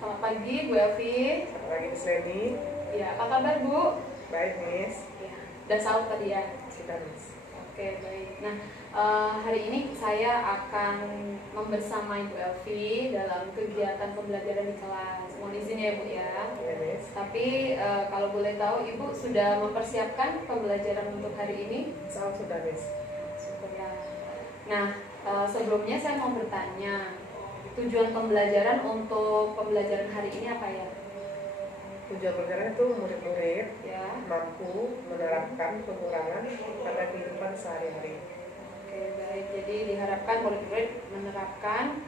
Selamat pagi Bu Elvi. Selamat pagi Miss Leni. Ya, apa kabar Bu? Baik Miss. Ya, udah sahur tadi ya? Sudah Miss. Oke, baik. Nah, hari ini saya akan membersamai Bu Elvi dalam kegiatan pembelajaran di kelas. Mohon izin ya Bu ya. Ya Miss. Tapi kalau boleh tahu Ibu sudah mempersiapkan pembelajaran untuk hari ini? Sudah Miss. Syukurlah. Nah, sebelumnya saya mau bertanya, tujuan pembelajaran untuk pembelajaran hari ini apa ya? Tujuan pembelajaran itu murid-murid Ya. mampu menerapkan pengurangan pada kehidupan sehari-hari. Oke, baik. Jadi diharapkan murid-murid menerapkan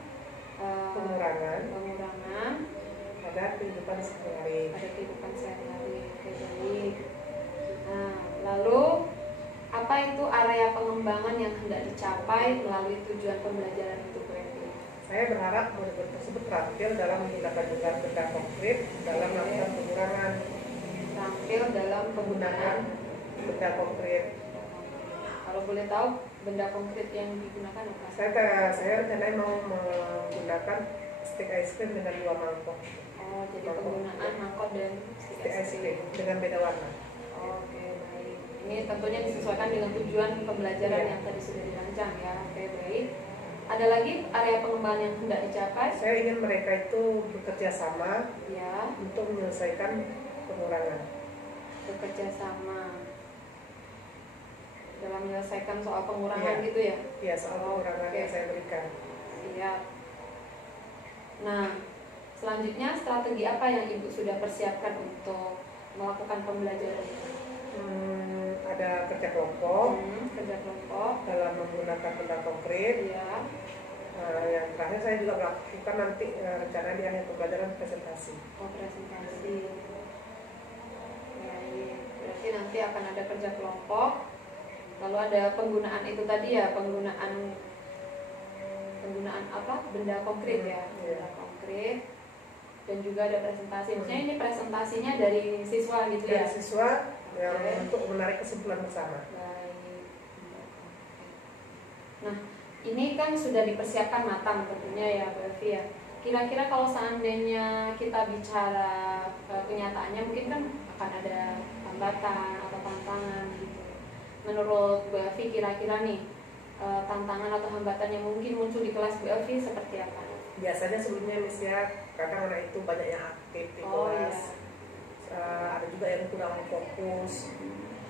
pengurangan pada kehidupan sehari-hari. pada kehidupan sehari-hari. Oke, baik. Nah, lalu apa itu area pengembangan yang hendak dicapai melalui tujuan pembelajaran itu, Bu Evi? Saya berharap murid-murid tersebut terampil dalam menggunakan benda konkret dalam melakukan pengurangan. Terampil dalam penggunaan benda konkret. Kalau boleh tahu benda konkret yang digunakan apa? Saya rencananya mau menggunakan stik es krim dengan 2 mangkok. Oh, jadi penggunaan mangkok dan Stik es krim dengan beda warna. Oke, baik. Ini tentunya disesuaikan dengan tujuan pembelajaran yang tadi sudah dirancang ya. Oke, baik. Ada lagi area pengembangan yang hendak dicapai? Saya ingin mereka itu bekerja sama Ya, untuk menyelesaikan pengurangan. bekerja sama dalam menyelesaikan soal pengurangan Iya. gitu ya? Ya, soal pengurangan Oke. yang saya berikan. Siap. Nah, selanjutnya strategi apa yang Ibu sudah persiapkan untuk melakukan pembelajaran itu? Ada kerja kelompok Kerja kelompok. dalam menggunakan benda konkret. Ya. Yang terakhir saya juga melakukan nanti rencana di akhir pembelajaran presentasi. Oh, presentasi. Baik. Berarti nanti akan ada kerja kelompok. Lalu ada penggunaan itu tadi ya, penggunaan apa? Benda konkret ya, benda konkret. Dan juga ada presentasi. Maksudnya ini presentasinya dari siswa gitu ya? Dari siswa yang untuk menarik kesimpulan bersama. Baik. Nah, ini kan sudah dipersiapkan matang tentunya ya, Bu Elvi ya. Kira-kira kalau seandainya kita bicara kenyataannya, mungkin kan akan ada hambatan atau tantangan gitu. Menurut Bu Elvi kira-kira nih tantangan atau hambatan yang mungkin muncul di kelas Bu Elvi seperti apa? Biasanya sebelumnya Miss ya, kadang anak itu banyak yang aktif di kelas. Ada juga yang kurang fokus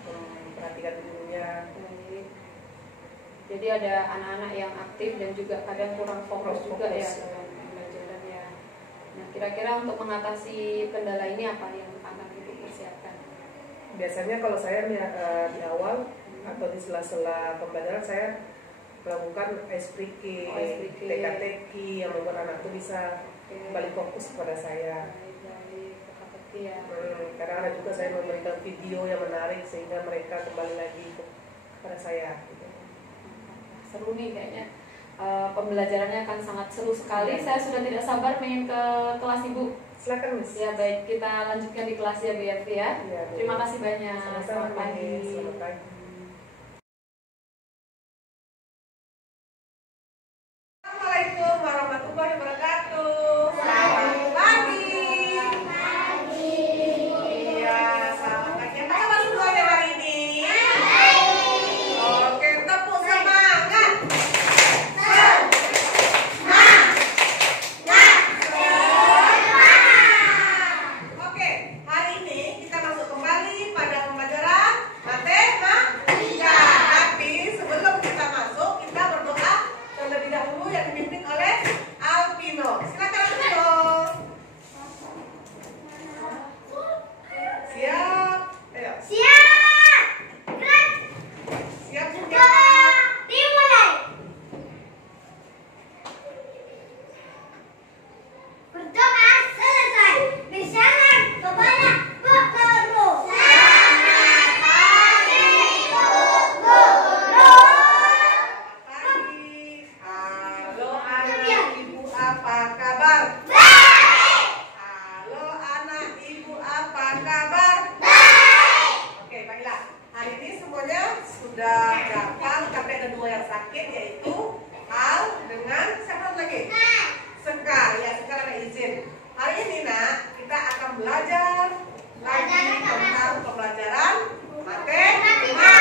memperhatikan dirinya. Baik. Jadi ada anak-anak yang aktif dan juga kadang kurang fokus juga ya dalam pembelajaran ya. Nah, kira-kira untuk mengatasi kendala ini apa yang akan Ibu persiapkan? Biasanya kalau saya di awal atau di sela-sela pembelajaran saya melakukan ice breaking, teka-teki yang membuat anak itu bisa kembali fokus kepada saya. Baik, teka-teki ya. Karena ada juga saya memberikan video yang menarik sehingga mereka kembali lagi kepada saya. Gitu. Seru nih kayaknya. Pembelajarannya akan sangat seru sekali. Saya sudah tidak sabar pengen ke kelas Ibu. Silakan Miss. Ya baik, kita lanjutkan di kelas ya Bu Elvi ya. Terima kasih banyak. Selamat pagi. Selamat pagi. Assalamualaikum warahmatullahi wabarakatuh. Selamat pagi. Iya, selamat pagi. Apa kabar semuanya hari ini? Oke, tepuk semangat. Oke, hari ini kita masuk kembali pada pembelajaran matematika. Tapi sebelum kita masuk, kita berdoa terlebih dahulu yang dipimpin oleh Alvino. Silakan Alvino. Siap? Ayo. Siap. Gerak. Siap juga. Berdoa. Dimulai. Berdoa selesai. Bersalam kepada Bu Guru. Selamat pagi Bu Guru. Pagi. Halo anak ibu, apa kabar? Baik. Halo anak ibu, apa kabar? Baik. Oke, baiklah. Hari ini semuanya sudah dapat, tapi ada 2 yang sakit, yaitu Al dengan siapa lagi? Sekar. Ya, Sekar ada izin. Hari ini nak, kita akan belajar lagi tentang pembelajaran matematika.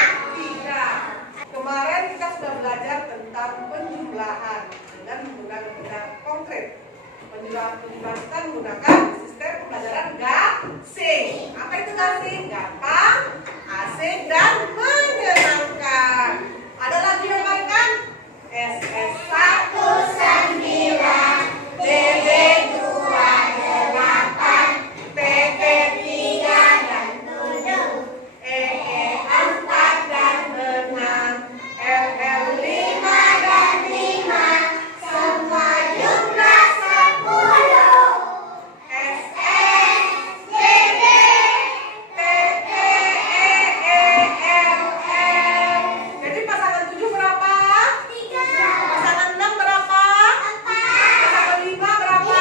Kemarin kita sudah belajar tentang penjumlahan dengan menggunakan benda konkret. Penjumlahan kita menggunakan sistem pembelajaran gasing. Apa itu gasing? Gampang, asik, dan menyenangkan. Ada lagi yang lain kan? SS 1 9, DD 2 8, TT 3 dan 7, EE 4 dan 6, LL 5 dan 5, semua jumlah 10. SS, DD, TT, EE, LL. Jadi pasangan 7 berapa? 3. Pasangan 6 berapa? 4. Pasangan 5 berapa?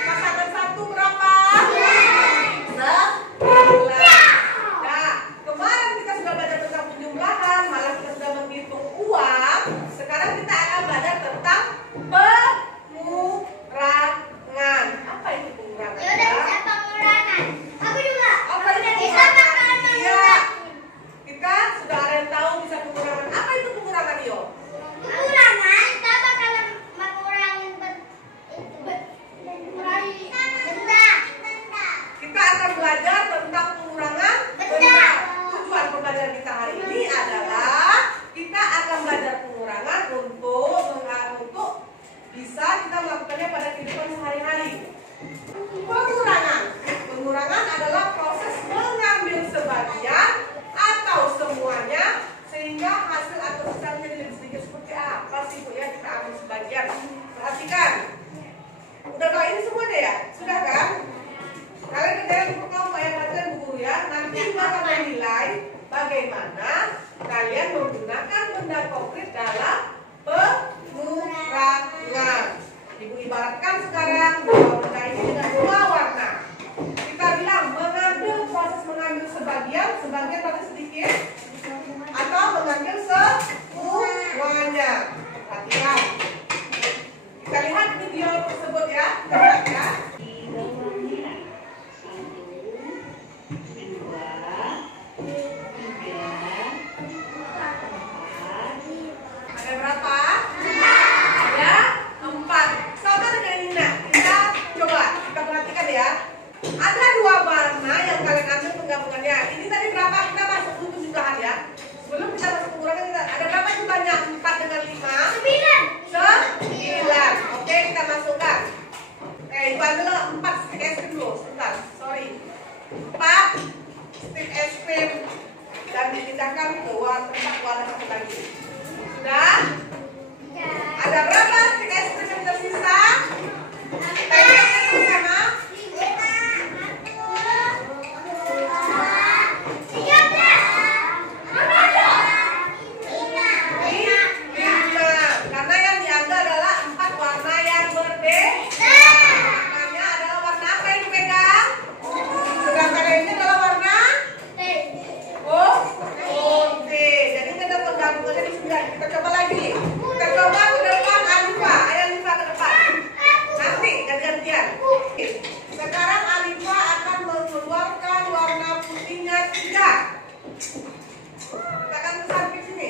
Pasangan 1 berapa? 9. Nah, kemarin kita sudah belajar tentang penjumlahan, malah kita sudah menghitung uang. Sekarang kita akan belajar tentang pengurangan. Apa itu pengurangan? Ya udah bisa pengurangan. Aku juga. Apa itu Bisa pengurangan? pengurangan. Iya. Kita sudah ada yang tahu bisa pengurangan. Apa itu pengurangan, Yo? Pengurangan kita bakalan mengurangi benda. Kita akan belajar tentang pengurangan benda. Tujuan pembelajaran kita hari ini adalah kita akan belajar pengurangan untuk bisa kita melakukannya pada kehidupan sehari-hari. Pengurangan adalah proses mengambil sebagian atau semuanya sehingga hasil atau sisanya lebih sedikit. Seperti apa sih Bu ya kita ambil sebagian? Perhatikan. Udah tahu ini semua deh ya? Sudah kan? Kalian kerjain kelompok yang baca Bu Guru ya. Nanti Ibu akan menilai bagaimana kalian menggunakan benda konkret dalam pengurangan. Ibu ibaratkan sekarang bahwa benda ini dengan 2 warna. Kita bilang proses mengambil sebagian paling sedikit, atau mengambil semuanya. Perhatikan. Kita lihat video tersebut ya. Lihat ya. Ada berapa? Ada 4. Sama dengan Nina. Kita coba, kita perhatikan ya. Ada 2 warna yang kalian ambil penggabungannya. Ini tadi berapa? Kita masuk dulu penjumlahan ya. Sebelum kita masuk pengurangan, ada berapa jumlahnya? 4 dengan 5? 9. Oke, kita masukkan. Ibu ambil 4 stik es krim dulu. Sebentar, sorry. 4 stik es krim dan dipindahkan ke tempat warna satu lagi. Sudah? Ada berapa stik es krim yang tersisa? Pegangnya sama? 5. Karena yang diambil adalah 4 warna yang berbeda. Warnanya adalah warna apa yang dipegang? Sedangkan yang ini adalah warna putih. Jadi kita penggabungannya di 9. Kita coba lagi. Kita coba ke depan Alifa. Ayo Alifa ke depan. Nanti ganti-gantian. Sekarang Alifa akan mengeluarkan warna putihnya 3. Kita akan ke samping sini.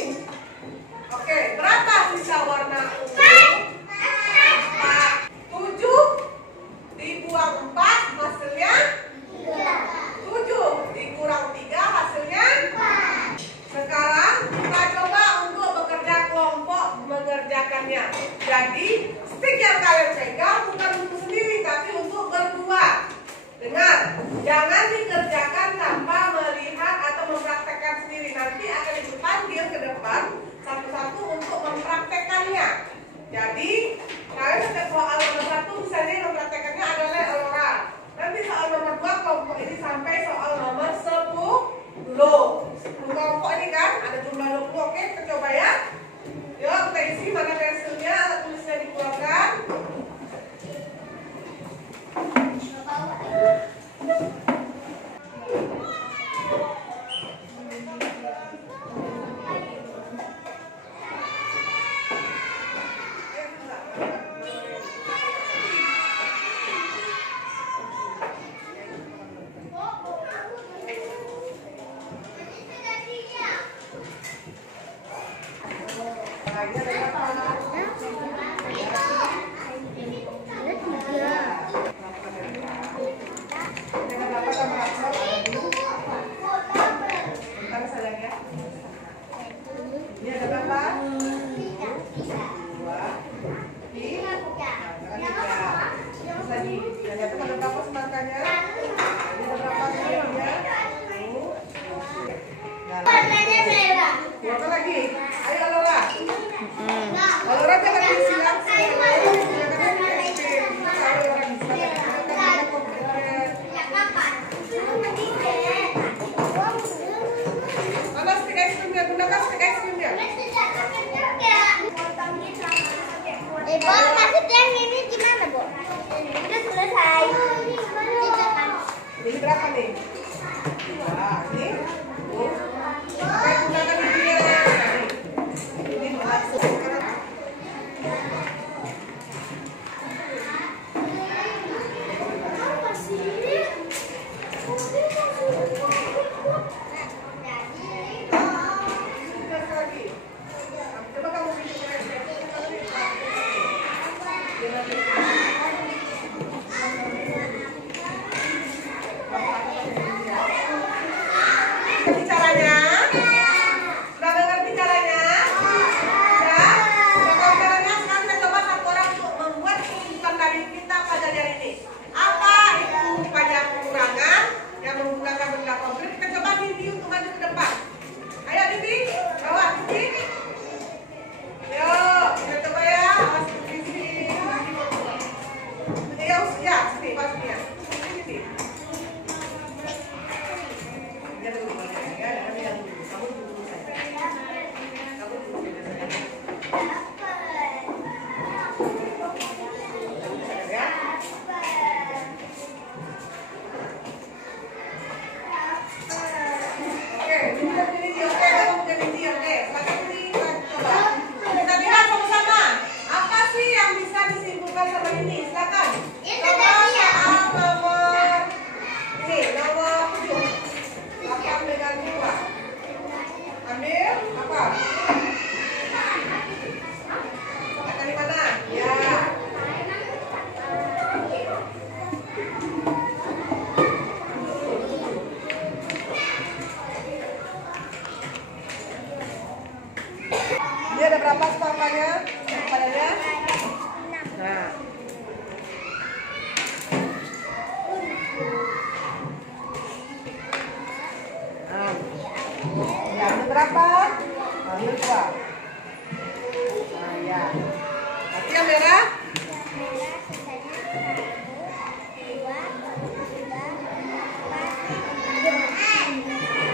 Oke, berapa sisa warna ungu? 4. 7 dibuang 4 hasilnya 7 dikurang 3 hasilnya 4. Sekarang kita coba untuk bekerja kelompok mengerjakannya. Jadi stik yang kalian pegang bukan untuk sendiri tapi untuk berdua. Dengar, jangan dikerjakan tanpa melihat atau mempraktekkan sendiri. Nanti akan dipanggil ke depan satu-satu untuk mempraktekannya. Jadi kalian setiap soal nomor 1 misalnya yang mempraktekannya adalah Elora. Nanti soal nomor 2 kelompok ini sampai soal nomor 10. 10 kelompok ini kan ada jumlah 20. Oke, kita coba ya. Yuk kita isi, mana pensilnya, alat tulisnya dikeluarkan. ini ada berapa? Ada berapa sama Rasul? Bentar sayang ya. Ini ada berapa? 2, 3, lagi. Dan lihat ada berapa semangkanya? Ini ada berapa semangkanya? Warnanya merah. Berapa lagi? Ayo Alora. Alora jangan disilang. Mana stik es krimnya? Gunakan stik es krimnya. Bo, maksud yang ini gimana, Bo? Udah selesai. Ini berapa nih? Nah, ini. Pakai gunakan ini ya. Ini masuk. Coba kamu bikin ngerti caranya? Sudah mengerti caranya? Ya? Sudah tahu caranya? Sekarang kita coba satu orang untuk membuat kesimpulan dari kita pada hari ini. Apa itu banyak pengurangan yang menggunakan benda konkret? Kita coba Didi untuk maju ke depan. Ayo Didi, bawa Didi. Yuk, kita coba ya. Awas di sini. Ya, sini, pas sini ya. Sini, Didi. Dia dulu ya, dia dulu. Kamu dulu saja. Kamu dulu saja. Ya. Oke, kita pilih dia. Oke, kamu pilih dia. Oke, silakan pilih. Coba. Kita lihat sama-sama. Apa sih yang bisa disimpulkan sama ini? Silakan. Coba soal nomor ini, nomor 7. 8 dengan 2. Ambil apa? Kata di mana? Ya. Ini ada berapa sepakanya? Padanya? Nah. Ya, ambil berapa? Ambil 2. Nah, ya. Berarti yang merah?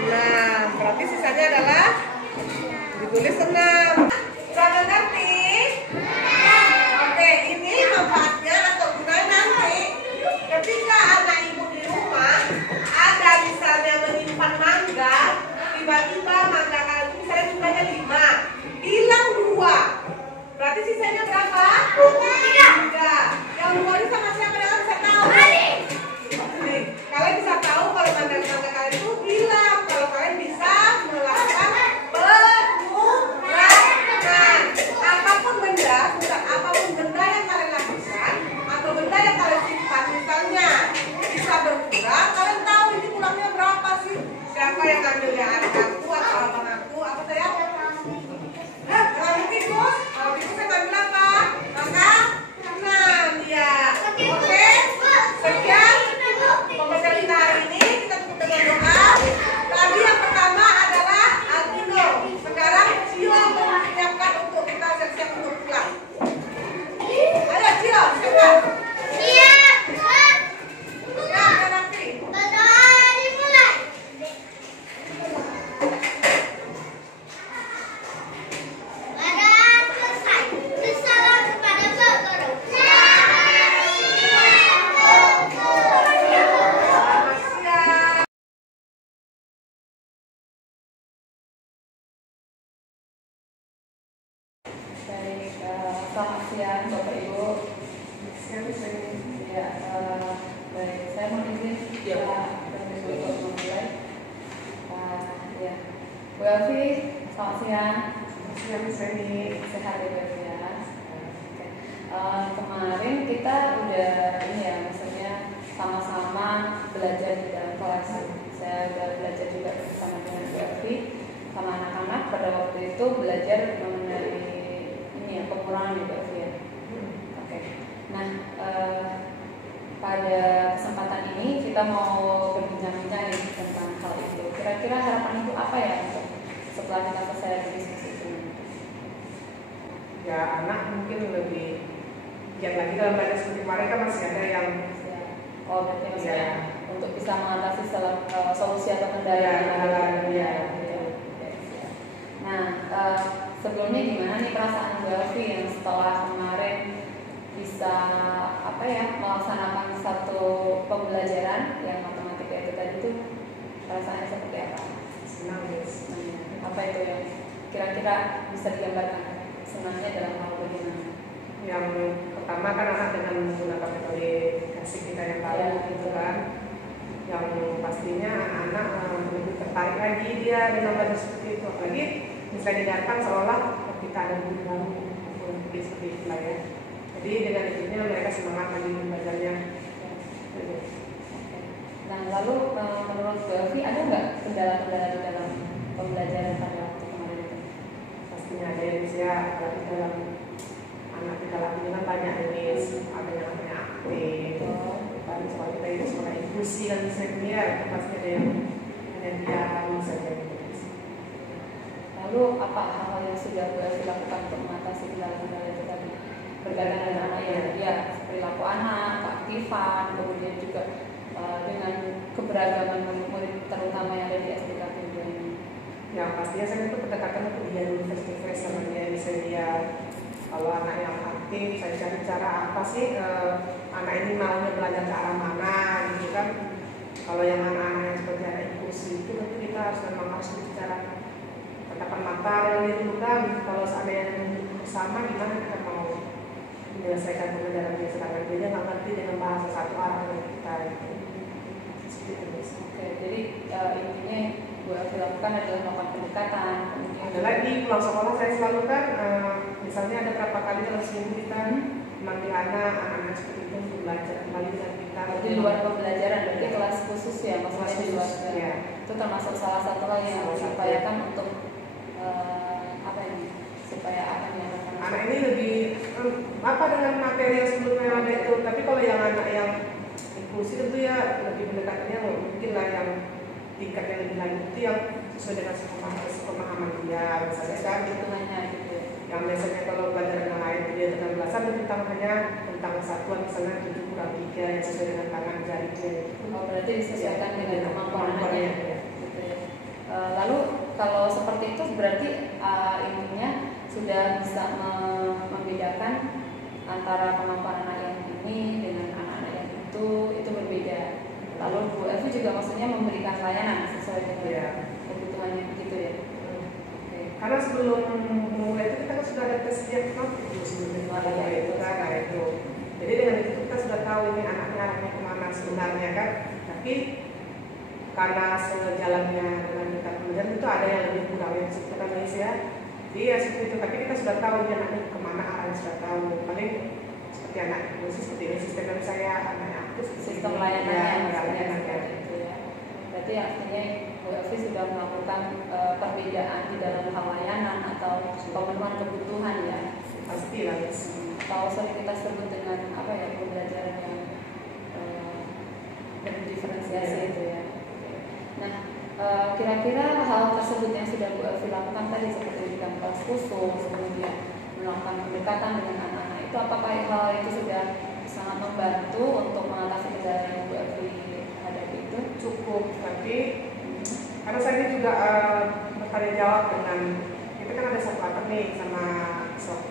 Nah, berarti sisanya adalah ditulis 6. Sudah mengerti? Oke, ini manfaatnya atau gunanya nanti ketika anak ibu di rumah ada misalnya menyimpan mangga, tiba-tiba mangga kalian itu misalnya jumlahnya 5, hilang 2, berarti sisanya berapa? 3. Yang 2 ini sama siapa yang bisa tahu? Nih, kalian bisa tahu kalau mangga kalian itu hilang kalau kalian bisa melakukan pengurangan. Apapun benda, bukan apapun benda yang kalian lakukan atau benda yang kalian simpan, misalnya bisa berkurang, kalian tahu ini kurangnya berapa sih? Siapa yang ngambilnya? Anak aku atau abang aku? Apa saya? Kalau tikus, saya ngambil apa? Maka 6 ya. Oke, sekian pembelajaran kita hari ini. Kita tutup dengan doa. Tadi yang pertama adalah Aldino. Sekarang Cio menyiapkan untuk kita siap-siap untuk pulang. Ayo Cio, siapkan. Siap. Ya, nanti. Berdoa dimulai. Pada selesai. Bersalam kepada Guru. Siap. Baik, selamat siang Bapak Ibu. Ya, baik, saya mau izin Bapak Ibu untuk memulai. Ya, Bu Elvi, selamat siang. Ya, misalnya ini sehat ya Bu ya. Oke. Kemarin kita udah ini ya, maksudnya sama-sama belajar di dalam kelas. Saya udah belajar juga bersama dengan Bu Elvi sama anak-anak pada waktu itu belajar mengenai ini ya, pengurangan ya Bu Elvi ya. Oke. Nah, pada kesempatan ini kita mau berbincang-bincang nih tentang hal itu. Kira-kira harapan itu apa ya untuk setelah kita selesai diskusi itu? ya anak mungkin lebih giat lagi dalam belajar seperti kemarin kan masih ada yang Oh, berarti maksudnya ya, untuk bisa mengatasi solusi atau kendala ya, yang ada. ya. Nah, sebelumnya gimana nih perasaan Bu Elvi yang setelah kemarin bisa apa ya melaksanakan satu pembelajaran yang matematika itu tadi tuh perasaannya seperti apa? senang guys. Apa itu yang kira-kira bisa digambarkan senangnya dalam hal bagaimana? Yang pertama kan anak dengan menggunakan metode kasih kita yang baru Ya, gitu kan, yang pastinya anak-anak lebih tertarik lagi dia dengan belajar seperti itu, apalagi bisa didatang seolah kita ada guru baru seperti itu lah ya. Jadi dengan itunya mereka semangat lagi belajarnya. Nah, lalu menurut Bu Elvi ada nggak kendala-kendala di dalam pembelajaran pada waktu kemarin itu? Pastinya ada yang bisa apalagi dalam anak kita lakukan kan banyak jenis, ada yang namanya aktif, tadi soal kita itu sekolah inklusi dan sebagainya, itu pasti ada yang diam saja. Lalu apa hal-hal yang sudah Bu Elvi lakukan untuk mengatasi kendala-kendala itu tadi? Berkaitan dengan anak yang dia perilaku anak, keaktifan, kemudian juga dengan keberagaman murid terutama yang ada di SDKP ini. Ya pastinya saya itu pendekatan untuk dia dulu face to face sama dia, bisa dia kalau anak yang aktif saya cari cara apa sih anak ini maunya belajar ke arah mana gitu kan. Kalau yang anak-anak yang seperti anak inklusi itu nanti kita memang harus bicara tatapan mata yang diperlukan. Kalau seandainya bersama gimana kita mau menyelesaikan pembelajaran dia, sedangkan dia nggak ngerti dengan bahasa satu arah dengan kita gitu. Oke, jadi intinya Bu Elvi lakukan adalah melakukan pendekatan. Ada lagi pulang sekolah saya selalu kan misalnya ada berapa kali dalam seminggu kita memanggil anak-anak seperti itu untuk belajar kembali dengan kita. Di luar pembelajaran, berarti kelas khusus ya, maksudnya di luar. Ya. Itu termasuk salah satu hal yang diupayakan untuk apa ini? Supaya apa yang anak ini lebih apa dengan materi yang sebelumnya ada itu. Tapi kalau yang anak yang inklusi tentu ya lebih pendekatannya mungkin lah yang tingkat yang lebih lanjut itu yang sesuai dengan pemahaman dia, misalnya kan hitungannya gitu ya. Yang biasanya kalau pelajaran yang lain dia tentang belasan tentang hanya tentang satuan misalnya 7 kurang 3 yang sesuai dengan tangan jarinya. Oh, berarti disesuaikan ya, dengan kemampuan anaknya. Ya. Gitu ya. Lalu kalau seperti itu berarti intinya sudah bisa membedakan antara kemampuan anak yang ini dengan anak-anak yang itu berbeda. Lalu Bu Elvi juga maksudnya memberikan layanan sesuai dengan kebutuhannya begitu ya. Karena sebelum mulai itu kita kan sudah ada tes diagnostik sebelumnya itu kan itu. Jadi dengan itu kita sudah tahu ini anaknya arahnya kemana sebenarnya kan. Tapi karena sejalannya dengan kita kemudian itu ada yang lebih kurang yang seperti Indonesia. Jadi ya seperti itu. Tapi kita sudah tahu ini anaknya kemana arahnya sudah tahu. Paling seperti anak itu seperti ini sistem saya anaknya aktif sistem layanannya seperti itu ya. Berarti artinya Bu Elvi sudah melakukan perbedaan di dalam hal layanan atau pemenuhan kebutuhan ya. Pasti lah. Kalau sering kita sebut dengan apa ya pembelajaran yang berdiferensiasi itu ya. Nah, kira-kira hal tersebut yang sudah Bu Elvi lakukan tadi seperti di kelas khusus, kemudian melakukan pendekatan dengan anak-anak itu, apakah hal itu sudah sangat membantu untuk mengatasi kendala yang Bu Elvi hadapi itu? Cukup, tapi karena saya ini juga bertanya jawab dengan kita kan ada satu paket nih sama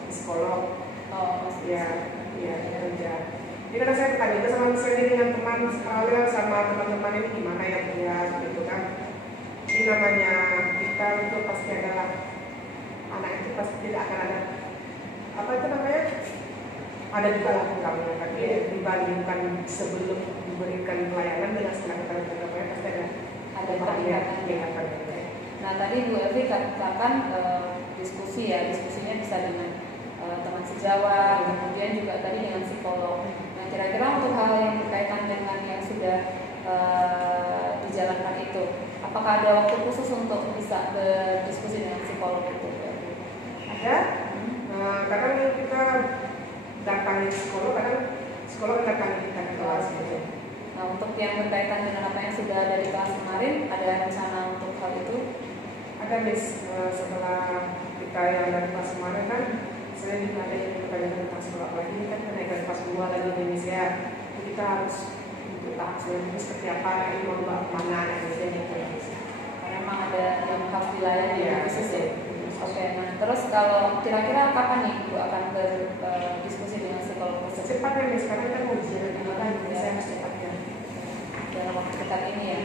psikolog. Oh, ya kerja. Jadi karena saya bertanya juga sama misalnya dengan teman sekolah sama teman-teman ini gimana ya dia gitu kan. Ini namanya kita itu pasti adalah anak itu pasti tidak akan ada apa itu namanya ada juga lah kurangnya, tapi dibandingkan sebelum diberikan pelayanan dengan setelah kita pelayanan pasti ada peningkatan. peningkatan. Nah tadi Bu Elvi katakan diskusi ya, diskusinya bisa dengan teman sejawat, kemudian juga tadi dengan psikolog. Nah, kira-kira untuk hal yang berkaitan dengan yang sudah dijalankan itu, apakah ada waktu khusus untuk bisa berdiskusi dengan psikolog itu? Ada. Kadang kita datangi psikolog, kadang psikolog datangi kita ke kelas gitu. Nah, untuk yang berkaitan dengan apa yang sudah ada di kelas kemarin, ada rencana untuk hal itu? Ada Miss, setelah kita yang dari kelas kemarin kan selain ada yang berkaitan tentang sekolah lagi, ini kan kenaikan kelas 2 lagi di Indonesia. Jadi kita harus tahap selanjutnya seperti apa, ini mau dibawa kemana, dan sebagainya gitu. Karena memang ada yang harus dilayani Iya, khusus ya. khusus. Oke, nah terus kalau kira-kira kapan nih Ibu akan berdiskusi dengan psikolog khusus? Secepatnya Miss, karena kan mau ujian lagi kan, jadi saya harus cepatnya. Dalam waktu dekat ini ya.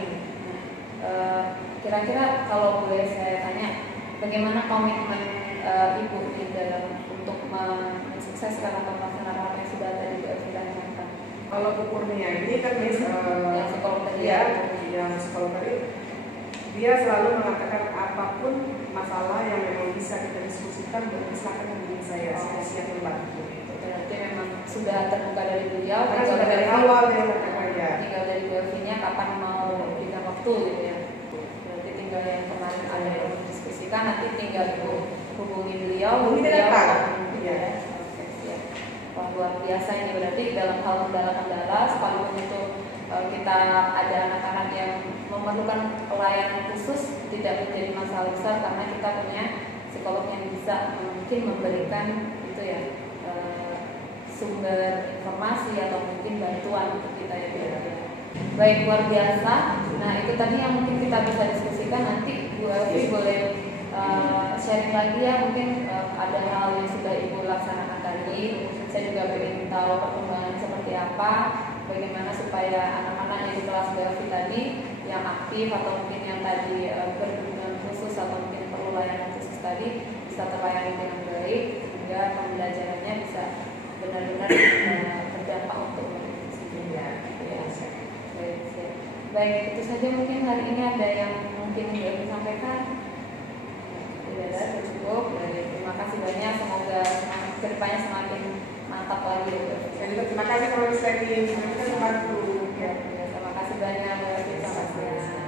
Kira-kira kalau boleh saya tanya, bagaimana komitmen Ibu di dalam untuk mensukseskan atau melaksanakan apa yang sudah ada di dilakukan? Kalau ukurnya ini kan Miss, Yang psikolog tadi ya, yang psikolog tadi dia selalu mengatakan apapun masalah yang memang bisa kita diskusikan, silakan hubungi saya siap membantu. Berarti memang sudah terbuka dari beliau. Karena sudah dari awal dia mengatakan ya. Tinggal dari Bu Elvinya kapan mau berikan waktu gitu ya. Berarti tinggal yang kemarin ada yang mendiskusikan, nanti tinggal Ibu hubungi beliau. Hubungi dia datang. Iya. Oke, siap. Wah, luar biasa ini berarti dalam hal kendala-kendala, sekalipun itu kita ada anak-anak yang memerlukan pelayanan khusus, tidak menjadi masalah besar karena kita punya psikolog yang bisa mungkin memberikan itu ya sumber informasi atau mungkin bantuan untuk kita ya. Baik, luar biasa. Nah, itu tadi yang mungkin kita bisa diskusikan. Nanti Bu Elvi boleh sharing lagi ya, mungkin ada hal yang sudah Ibu laksanakan tadi. Saya juga ingin tahu perkembangan seperti apa, bagaimana supaya anak-anak yang di kelas Bu Elvi tadi yang aktif atau mungkin yang tadi berhubungan khusus atau mungkin perlu layanan khusus tadi bisa terlayani dengan baik, sehingga pembelajarannya bisa benar-benar berdampak untuk mereka. Baik, itu saja mungkin hari ini ada yang mungkin ingin disampaikan. Tidak ada, cukup. Baik, terima kasih banyak. Semoga kedepannya semakin mantap lagi. Terima kasih kalau bisa membantu. Terima kasih banyak. Terima kasih.